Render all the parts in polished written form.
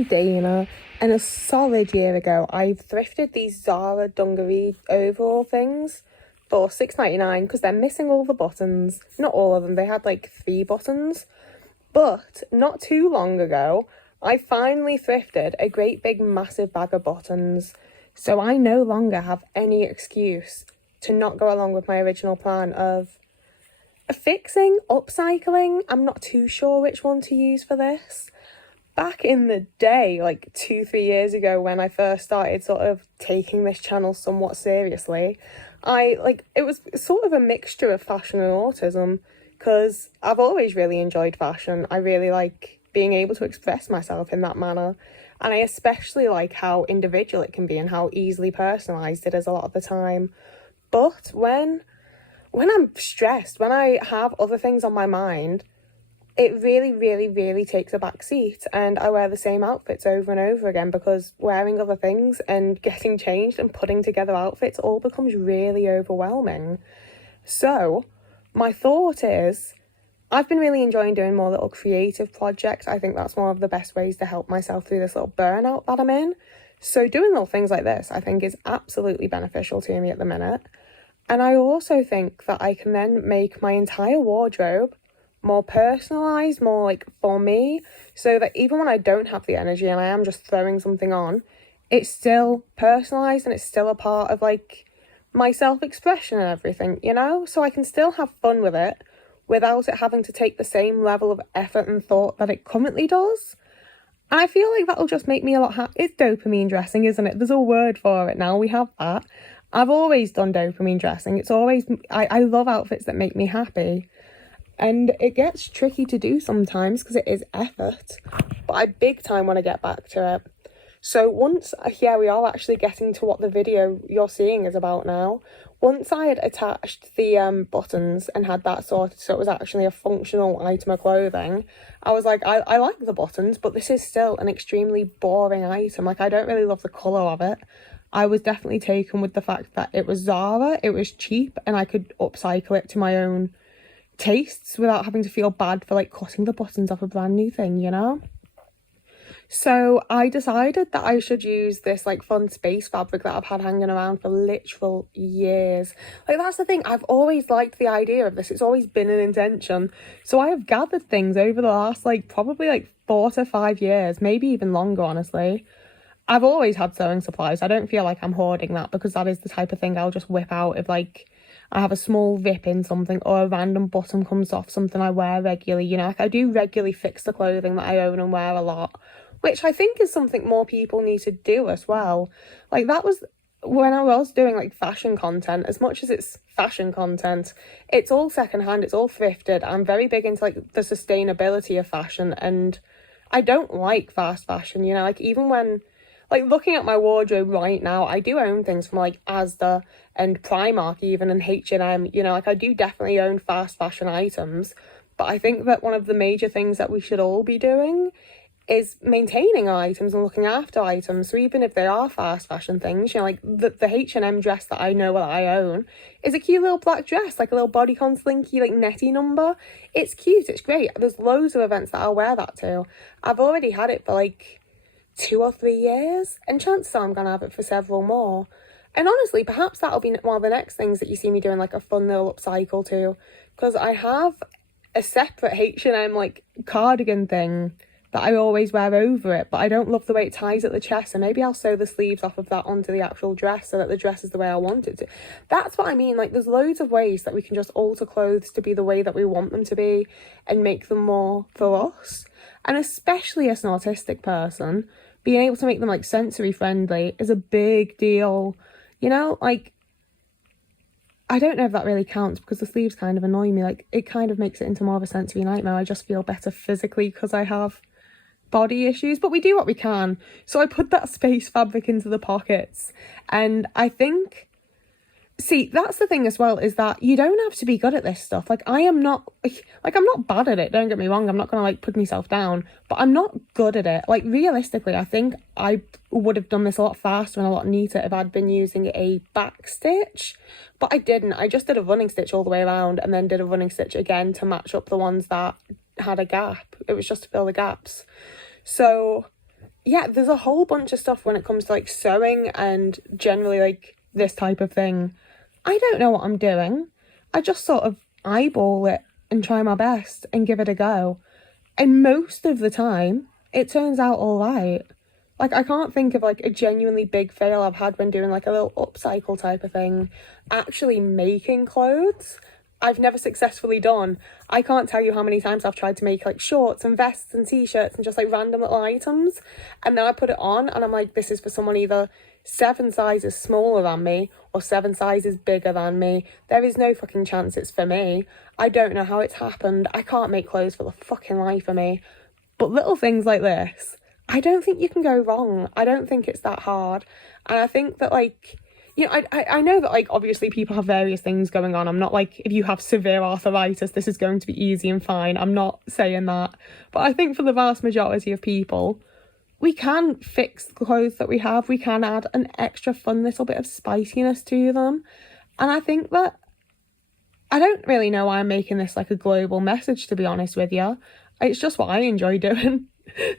I'm Dana, and a solid year ago I thrifted these Zara dungaree overall things for £6.99 because they're missing all the buttons. Not all of them, they had like 3 buttons. But not too long ago, I finally thrifted a great big massive bag of buttons. So I no longer have any excuse to not go along with my original plan of fixing, upcycling. I'm not too sure which one to use for this. Back in the day, like 2-3 years ago, when I first started sort of taking this channel somewhat seriously, it was sort of a mixture of fashion and autism, because I've always really enjoyed fashion. I really like being able to express myself in that manner, and I especially like how individual it can be and how easily personalised it is a lot of the time. But when I'm stressed, when I have other things on my mind, it really, really, really takes a back seat, and I wear the same outfits over and over again because wearing other things and getting changed and putting together outfits all becomes really overwhelming. So my thought is, I've been really enjoying doing more little creative projects. I think that's one of the best ways to help myself through this little burnout that I'm in. So doing little things like this, I think, is absolutely beneficial to me at the minute. And I also think that I can then make my entire wardrobe more personalised, more like for me, so that even when I don't have the energy and I am just throwing something on, it's still personalised and it's still a part of like my self-expression and everything, you know? So I can still have fun with it without it having to take the same level of effort and thought that it currently does. And I feel like that'll just make me a lot happy. It's dopamine dressing, isn't it? There's a word for it now. We have that. I've always done dopamine dressing. It's always, I love outfits that make me happy. And it gets tricky to do sometimes because it is effort, but I big time want to get back to it. So once, yeah, we are actually getting to what the video you're seeing is about now. Once I had attached the buttons and had that sorted so it was actually a functional item of clothing, I was like, I like the buttons, but this is still an extremely boring item. Like, I don't really love the colour of it. I was definitely taken with the fact that it was Zara, it was cheap, and I could upcycle it to my own tastes without having to feel bad for like cutting the buttons off a brand new thing, you know? So I decided that I should use this like fun space fabric that I've had hanging around for literal years. Like, that's the thing, I've always liked the idea of this. It's always been an intention. So I have gathered things over the last like probably like 4 to 5 years, maybe even longer, honestly. I've always had sewing supplies. I don't feel like I'm hoarding that, because that is the type of thing I'll just whip out if like I have a small rip in something or a random button comes off something I wear regularly. You know, like I do regularly fix the clothing that I own and wear a lot, which I think is something more people need to do as well. Like, that was when I was doing like fashion content. As much as it's fashion content, it's all secondhand, it's all thrifted. I'm very big into like the sustainability of fashion, and I don't like fast fashion, you know, like even when, like, looking at my wardrobe right now, I do own things from like Asda and Primark even, and H&M, you know, like I do definitely own fast fashion items. But I think that one of the major things that we should all be doing is maintaining items and looking after items. So even if they are fast fashion things, you know, like the H&M dress that I know that I own is a cute little black dress, like a little bodycon slinky, like netty number. It's cute, it's great. There's loads of events that I'll wear that to. I've already had it for like 2 or 3 years, and chances are I'm gonna have it for several more. And honestly, perhaps that'll be one of the next things that you see me doing, like a fun little upcycle too, because I have a separate H&M like cardigan thing that I always wear over it, but I don't love the way it ties at the chest, so maybe I'll sew the sleeves off of that onto the actual dress so that the dress is the way I want it to. That's what I mean. Like, there's loads of ways that we can just alter clothes to be the way that we want them to be and make them more for us. And especially as an autistic person, being able to make them like sensory friendly is a big deal. You know, like, I don't know if that really counts because the sleeves kind of annoy me. Like, it kind of makes it into more of a sensory nightmare. I just feel better physically because I have body issues, but we do what we can. So I put that space fabric into the pockets, and I think, see, that's the thing as well, is that you don't have to be good at this stuff. Like, I'm not bad at it, don't get me wrong, I'm not gonna like put myself down, but I'm not good at it. Like, realistically, I think I would have done this a lot faster and a lot neater if I'd been using a back stitch, but I didn't. I just did a running stitch all the way around and then did a running stitch again to match up the ones that had a gap. It was just to fill the gaps. So yeah, there's a whole bunch of stuff when it comes to like sewing and generally like this type of thing. I don't know what I'm doing. I just sort of eyeball it and try my best and give it a go. And most of the time, it turns out all right. Like, I can't think of like a genuinely big fail I've had when doing like a little upcycle type of thing. Actually making clothes, I've never successfully done. I can't tell you how many times I've tried to make like shorts and vests and t-shirts and just like random little items. And then I put it on and I'm like, this is for someone either 7 sizes smaller than me or 7 sizes bigger than me. There is no fucking chance it's for me. I don't know how it's happened. I can't make clothes for the fucking life of me. But little things like this, I don't think you can go wrong. I don't think it's that hard. And I think that like, you know, I know that like obviously people have various things going on. I'm not like, if you have severe arthritis, this is going to be easy and fine. I'm not saying that. But I think for the vast majority of people, we can fix the clothes that we have. We can add an extra fun little bit of spiciness to them. And I think that, I don't really know why I'm making this like a global message, to be honest with you. It's just what I enjoy doing.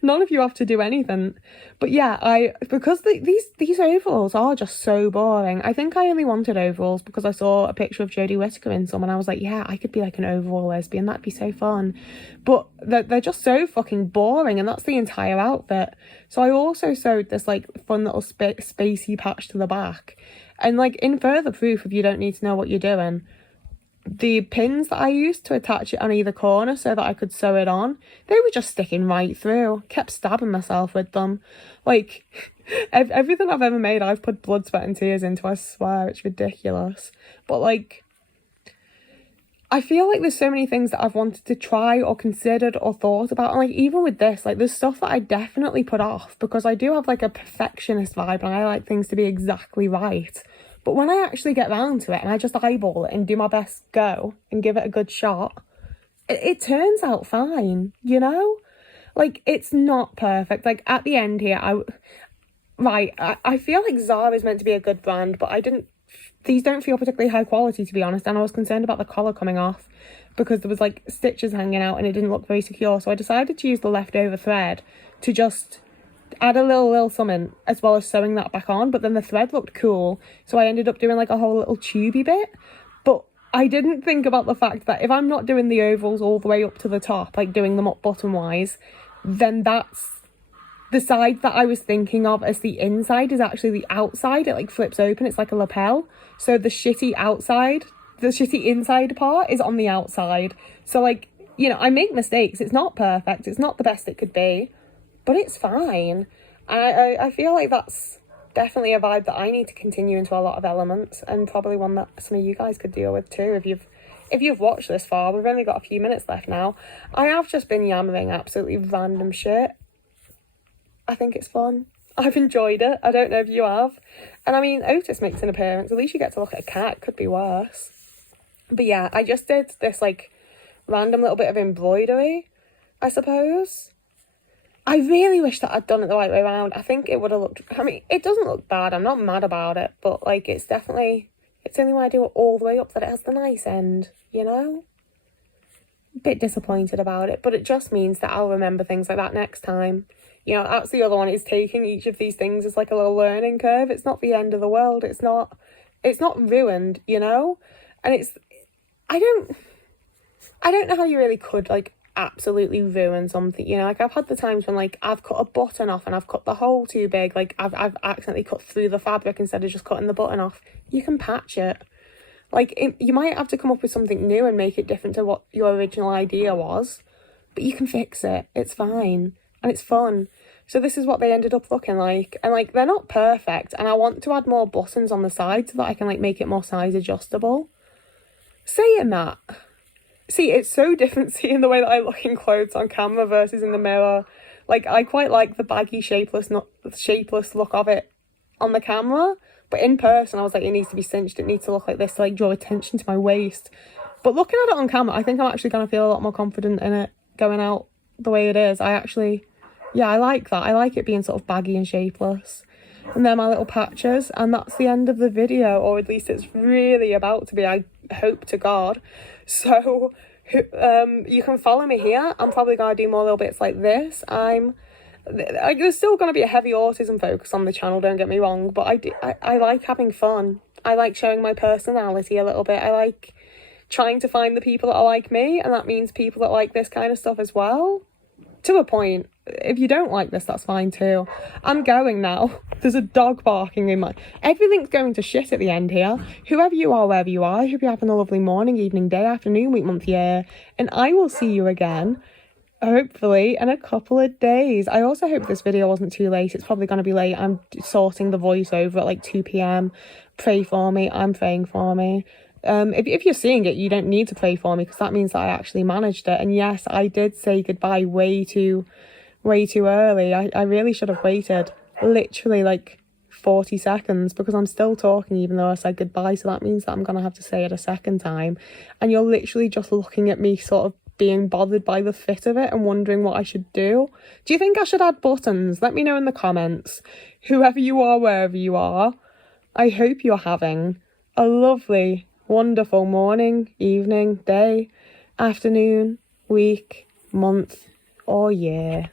None of you have to do anything. But yeah, because these overalls are just so boring. I think I only wanted overalls because I saw a picture of Jodie Whittaker in some and I was like, yeah, I could be like an overall lesbian. That'd be so fun. But they're just so fucking boring, and that's the entire outfit. So I also sewed this like fun little spacey patch to the back. And like in further proof if you don't need to know what you're doing, the pins that I used to attach it on either corner so that I could sew it on, they were just sticking right through. Kept stabbing myself with them. Like, everything I've ever made, I've put blood, sweat and tears into, I swear. It's ridiculous. But, like, I feel like there's so many things that I've wanted to try or considered or thought about. And, like, even with this, like, there's stuff that I definitely put off because I do have, like, a perfectionist vibe and I like things to be exactly right. But when I actually get round to it and I just eyeball it and do my best go and give it a good shot, it turns out fine, you know? Like, it's not perfect. Like, at the end here, I feel like Zara is meant to be a good brand, but these don't feel particularly high quality, to be honest, and I was concerned about the collar coming off because there was, like, stitches hanging out and it didn't look very secure, so I decided to use the leftover thread to just add a little something as well as sewing that back on. But then the thread looked cool, so I ended up doing like a whole little tubey bit. But I didn't think about the fact that if I'm not doing the ovals all the way up to the top, like doing them up bottom wise, then that's the side that I was thinking of as the inside is actually the outside. It like flips open, it's like a lapel, so the shitty inside part is on the outside. So like, you know, I make mistakes. It's not perfect, it's not the best it could be, but it's fine. And I feel like that's definitely a vibe that I need to continue into a lot of elements, and probably one that some of you guys could deal with too if you've watched this far. We've only got a few minutes left now. I have just been yammering absolutely random shit. I think it's fun. I've enjoyed it. I don't know if you have. And I mean, Otis makes an appearance. At least you get to look at a cat. Could be worse. But yeah, I just did this like random little bit of embroidery, I suppose. I really wish that I'd done it the right way around. I think it would have looked, I mean, it doesn't look bad. I'm not mad about it, but like, it's only when I do it all the way up that it has the nice end, you know? A bit disappointed about it, but it just means that I'll remember things like that next time. You know, that's the other one, is taking each of these things as like a little learning curve. It's not the end of the world. It's not ruined, you know? And I don't know how you really could like absolutely ruin something, you know? Like, I've had the times when like I've cut a button off and I've cut the hole too big, like I've accidentally cut through the fabric instead of just cutting the button off. You can patch it. Like, you might have to come up with something new and make it different to what your original idea was, but you can fix it. It's fine and it's fun. So this is what they ended up looking like, and like, they're not perfect, and I want to add more buttons on the side so that I can like make it more size adjustable. Saying that, see, it's so different seeing the way that I look in clothes on camera versus in the mirror. Like, I quite like the baggy, shapeless look of it on the camera, but in person I was like, it needs to be cinched, it needs to look like this to like draw attention to my waist. But looking at it on camera, I think I'm actually going to feel a lot more confident in it going out the way it is. I like that. I like it being sort of baggy and shapeless. And they're my little patches, and that's the end of the video, or at least it's really about to be, I hope to God. So you can follow me here. I'm probably going to do more little bits like this. I'm like, there's still going to be a heavy autism focus on the channel, don't get me wrong, but I like having fun. I like showing my personality a little bit. I like trying to find the people that are like me, and that means people that like this kind of stuff as well. To a point. If you don't like this, that's fine too. I'm going now. There's a dog barking in my... Everything's going to shit at the end here. Whoever you are, wherever you are, I hope you're having a lovely morning, evening, day, afternoon, week, month, year. And I will see you again, hopefully, in a couple of days. I also hope this video wasn't too late. It's probably going to be late. I'm sorting the voiceover at like 2 p.m. Pray for me. I'm praying for me. If you're seeing it, you don't need to pray for me, because that means that I actually managed it. And yes, I did say goodbye way too early. I really should have waited literally like 40 seconds, because I'm still talking even though I said goodbye. So that means that I'm gonna have to say it a second time, and you're literally just looking at me sort of being bothered by the fit of it and wondering what I should do. Do you think I should add buttons? Let me know in the comments. Whoever you are, wherever you are, I hope you're having a lovely, wonderful morning, evening, day, afternoon, week, month, or year.